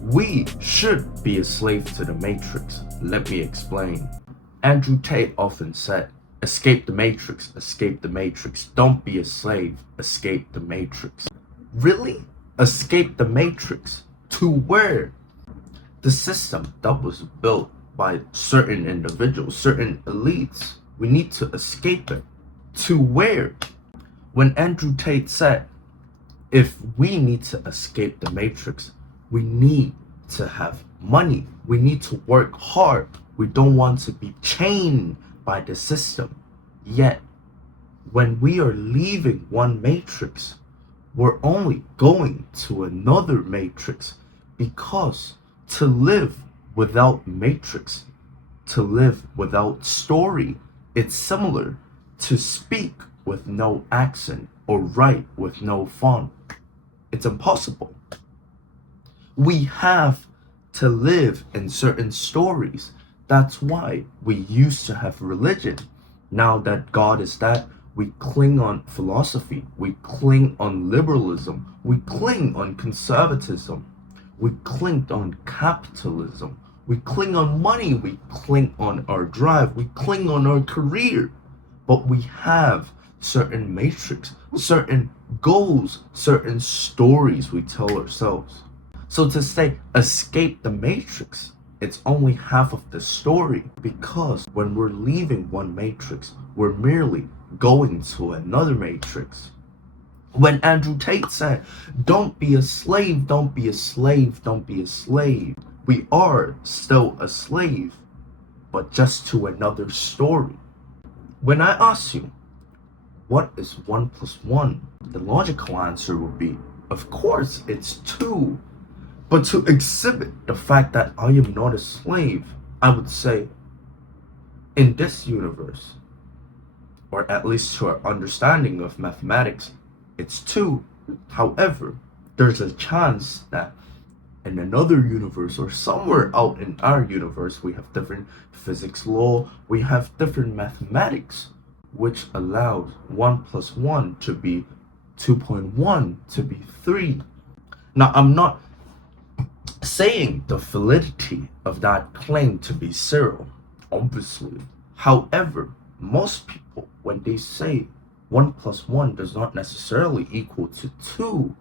We should be a slave to the matrix. Let me explain. Andrew Tate often said, escape the matrix, escape the matrix. Don't be a slave, escape the matrix. Really? Escape the matrix? To where? The system that was built by certain individuals, certain elites. We need to escape it. To where? When Andrew Tate said, if we need to escape the matrix, we need to have money. We need to work hard. We don't want to be chained by the system. Yet, when we are leaving one matrix, we're only going to another matrix, because to live without matrix, to live without story, it's similar to speak with no accent or write with no font. It's impossible. We have to live in certain stories. That's why we used to have religion. Now that God is that, we cling on philosophy, we cling on liberalism, we cling on conservatism, we cling on capitalism, we cling on money, we cling on our drive, we cling on our career. But we have certain matrix, certain goals, certain stories we tell ourselves. So to say escape the matrix, it's only half of the story, because when we're leaving one matrix, we're merely going to another matrix. When Andrew Tate said, don't be a slave, don't be a slave, don't be a slave, we are still a slave, but just to another story. When I ask you, what is 1 + 1? The logical answer would be, of course, it's 2. But to exhibit the fact that I am not a slave, I would say, in this universe, or at least to our understanding of mathematics, it's 2. However, there's a chance that in another universe or somewhere out in our universe, we have different physics law, we have different mathematics, which allows 1 + 1 to be 2.1 to be 3. Now, I'm not saying the validity of that claim to be 0, obviously. However, most people, when they say 1 + 1 does not necessarily equal to 2,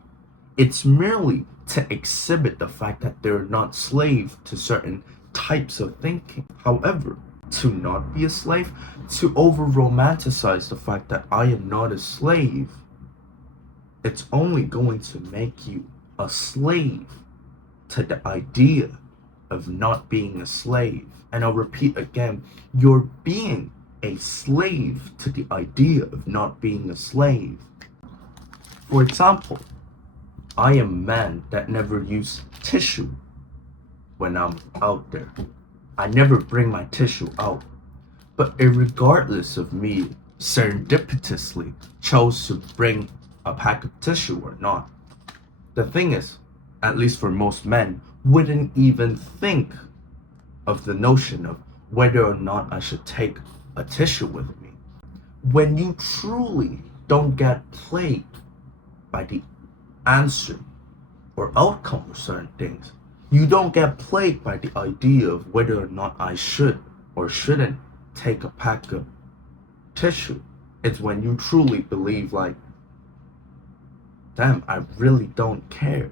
it's merely to exhibit the fact that they're not slave to certain types of thinking. However, to not be a slave, to over-romanticize the fact that I am not a slave, it's only going to make you a slave to the idea of not being a slave. And I'll repeat again, you're being a slave to the idea of not being a slave. For example, I am a man that never used tissue when I'm out there. I never bring my tissue out. But regardless of me serendipitously chose to bring a pack of tissue or not, the thing is, at least for most men, wouldn't even think of the notion of whether or not I should take a tissue with me. When you truly don't get plagued by the answer or outcome of certain things, you don't get plagued by the idea of whether or not I should or shouldn't take a pack of tissue. It's when you truly believe, like, damn, I really don't care.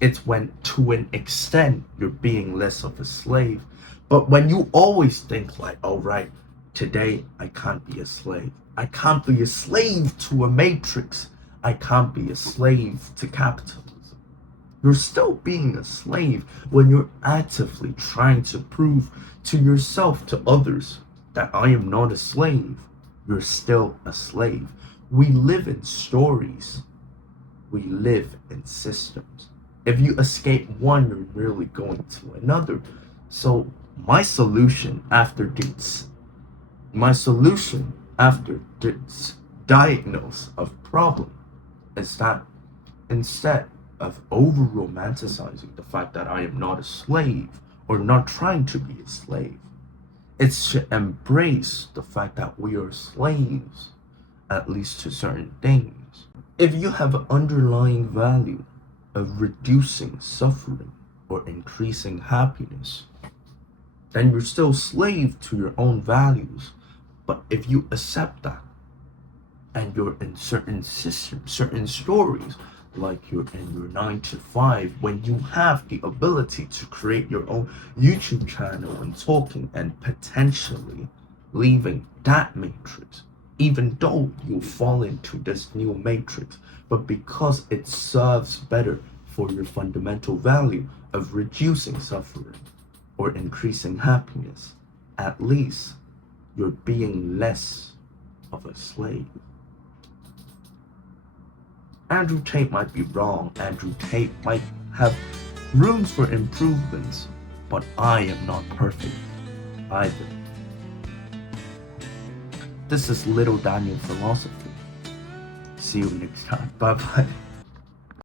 It's when, to an extent, you're being less of a slave. But when you always think like, all right, today I can't be a slave. I can't be a slave to a matrix. I can't be a slave to capitalism. You're still being a slave when you're actively trying to prove to yourself, to others, that I am not a slave. You're still a slave. We live in stories. We live in systems. If you escape one, you're merely going to another. So my solution after this diagnose of problem is that instead of over-romanticizing the fact that I am not a slave or not trying to be a slave, it's to embrace the fact that we are slaves, at least to certain things. If you have an underlying value of reducing suffering or increasing happiness, then you're still slave to your own values. But if you accept that, and you're in certain systems, certain stories, like you're in your 9 to 5, when you have the ability to create your own YouTube channel and talking and potentially leaving that matrix, even though you fall into this new matrix, but because it serves better for your fundamental value of reducing suffering or increasing happiness, at least you're being less of a slave. Andrew Tate might be wrong. Andrew Tate might have rooms for improvements, but I am not perfect either. This is Little Daniel Philosophy. See you next time. Bye bye.